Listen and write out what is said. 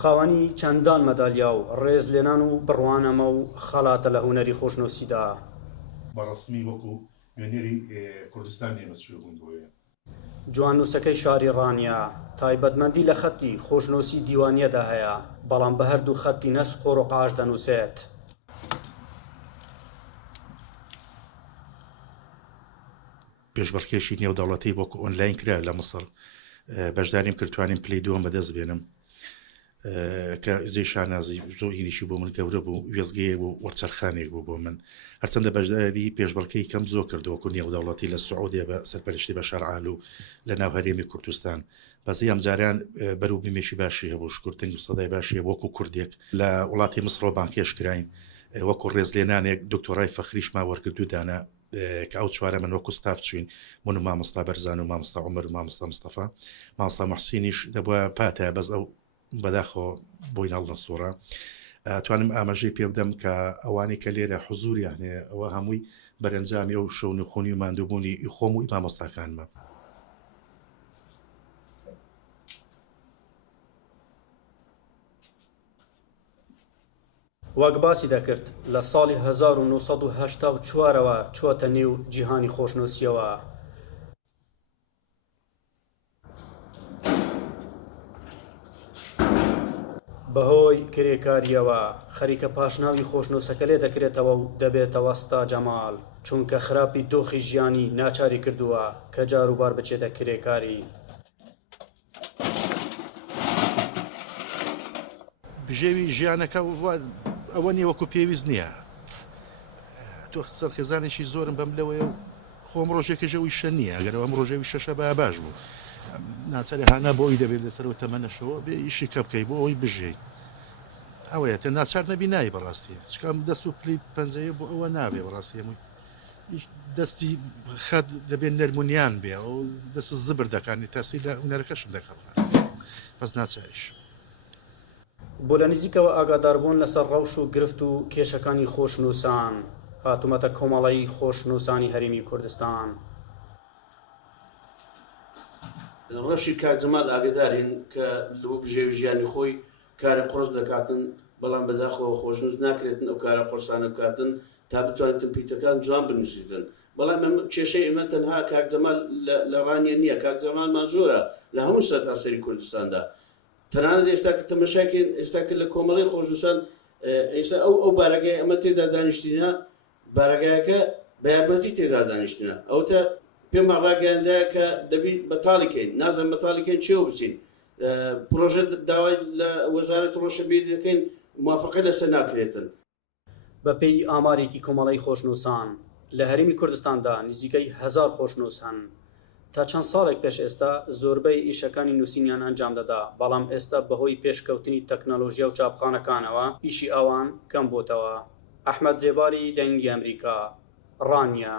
خاوەنی چەندان مەدالیا و ڕێز لێنان و بڕوانەمە و خەڵاتە لە هونەری خۆشنووسیدا. بەڕسمی وەکو وێنەری کوردستان نێمەچوو بوون بۆیە. جواننووسەکەی شاری ڕانیا تایبەتمەندی لە خەتی خۆشنووسی دیوانیەدا هەیە، بەڵام بە هەردوو خەتی نەسخ و ڕۆقاش دەنووسێت. پێشبڕکێشی نێودەوڵەتی وەکو ئۆنلاین کرا لە مەسڵ، بەشداریم کردوانیم پلەی دووەم بەدەست بێنم کە زێ شانازی زۆر هینیشی بۆ من گەورە بوو، وێزگەیە بوو وەرچەرخانێک بوو بۆ من. هەرچەندە بەشداری پێشبڕکەی کەم زۆر کردووەکو نێودەوڵەتی لە سعودێ بە سەرپەرشتی بەشار ئالو لە ناو هەرێمی کوردستان، بەزی ئەم جاریان بەرەو بیمێشی باشی هەبوو، شکردنگ سەدای باشی وەکو کوردێک لە وڵاتی مسرەوە بانکێش کراین، وەکو ڕێزلێنانێک دکتۆرای فەخریشمان وەرگردو دانا کە ئەو چوارە من وەکو ستاف چوین، من و مامۆستا بەرزان و مامۆستا عومەر و مامۆستا مستەفا، مامۆستا محسینیش دەبووە پاتە بەس ئەو بەداخۆ بۆی ناڵدە سوورە. توانم ئاماژەی پێ بدەم کە ئەوانەی کە لێرە حوزوریان هەیە ئەوە هەمووی بەرەنجامی ئەو شەو نوخۆنی و ماندووبوونی خۆم و مامۆستاکانمە. وەک باسی دەکرد لە ساڵی 1984ەوە چووەتە نێو جیهانی خۆشنووسیەوە. بەهۆی کرێکاریەوە خەریکە پاشناوی خۆشنووسەکە لێ دەکرێتەوە و دەبێتەوە ستا جەمال، چونکە خراپی دۆخی ژیانی ناچاری کردووە کە جاروبار بچێتە کرێکاری. بژێوی ژیانەکە ئەوە نیە وەکو پێویست نییە. تۆ سەرخێزانێکی زۆرم بەم لەوەیە و خۆم ڕۆژێکەژەوی شە نییە، ئەگەرەوە ئەم ڕۆژەوی شەشە بە باش بوو، ناچاری هانا بۆی دەبێت لەسەرەوە تەمەنەشەوە بێ ئیشی کە بکەی بۆ ئەوی بژێی. ئەوەیە تە ناچار نەبی نایی بەڕاستی، چکەم دەست و پلی پەنجەیە بۆ ئەوە نابێ بەڕاستی هەمووی دەستی خەت دەبێت نەرمونیان بێ و دەست زبر دەکانی تاسی لە هونەرەکەشم دەکە بەڕاستی، بەس ناچاریش. بۆ لە نزیکەوە ئاگاداربوون لەسەر ڕەوش و گرفت و کێشەکانی خۆشنووسان هاتوومەتە کۆمەڵی خۆشنووسانی هەرێمی کوردستان. ڕەشی کاکجەمال ئاگدارین کە لەوە بژێوی ژیانی خۆی کارە قڕس دەکاتن، بەڵام بەداخەوە خۆشنووس ناکرێتن ئەو کارە قڕسانە بکاتن تا بتوانێتن پیتەکان جوان بنووسیتن. بەڵام کێشەی ئێمە تەنها کاکجەمال لە ڕانیە نییە، کاکجەمالمان زۆرە لە هەموو سەرتاسەری کوردستاندا. تەنانەت ئێستا کە تەمەشاکەین ئێستا کە لە کۆمەڵی خۆشنووسان ئێستا ئەو بارەگای ئەمە تێدا دانیشتینە، بارەگایەکە بە یارمەتی تێدا دانیشتنە، ئەوتە پێمان ڕاگەیاندایە کە دەبی بەتاڵیکەین، نازم بەتاڵیکەین چێوە بچین، پرۆژە داوای لە وەزارەت ڕۆشنبیر دەکەین، موافقەی لەسەر ناکرێتن. بە پێی ئامارێکی کۆمەڵی خۆشنووسان لە هەرێمی کوردستاندا نزیکەی 1000 خۆشنووس هەن. تا چەند ساڵێک پێش ئێستا زۆربەی ئیشەکانی نووسینیان ئەنجام دەدا، بەڵام ئێستا بەهۆی پێشکەوتنی تەکنۆلۆژیا و چاپخانەکانەوە ئیشی ئەوان کەم بۆتەوە. ئەحمەد جێباری، دەنگی ئەمریکا، ڕانیا.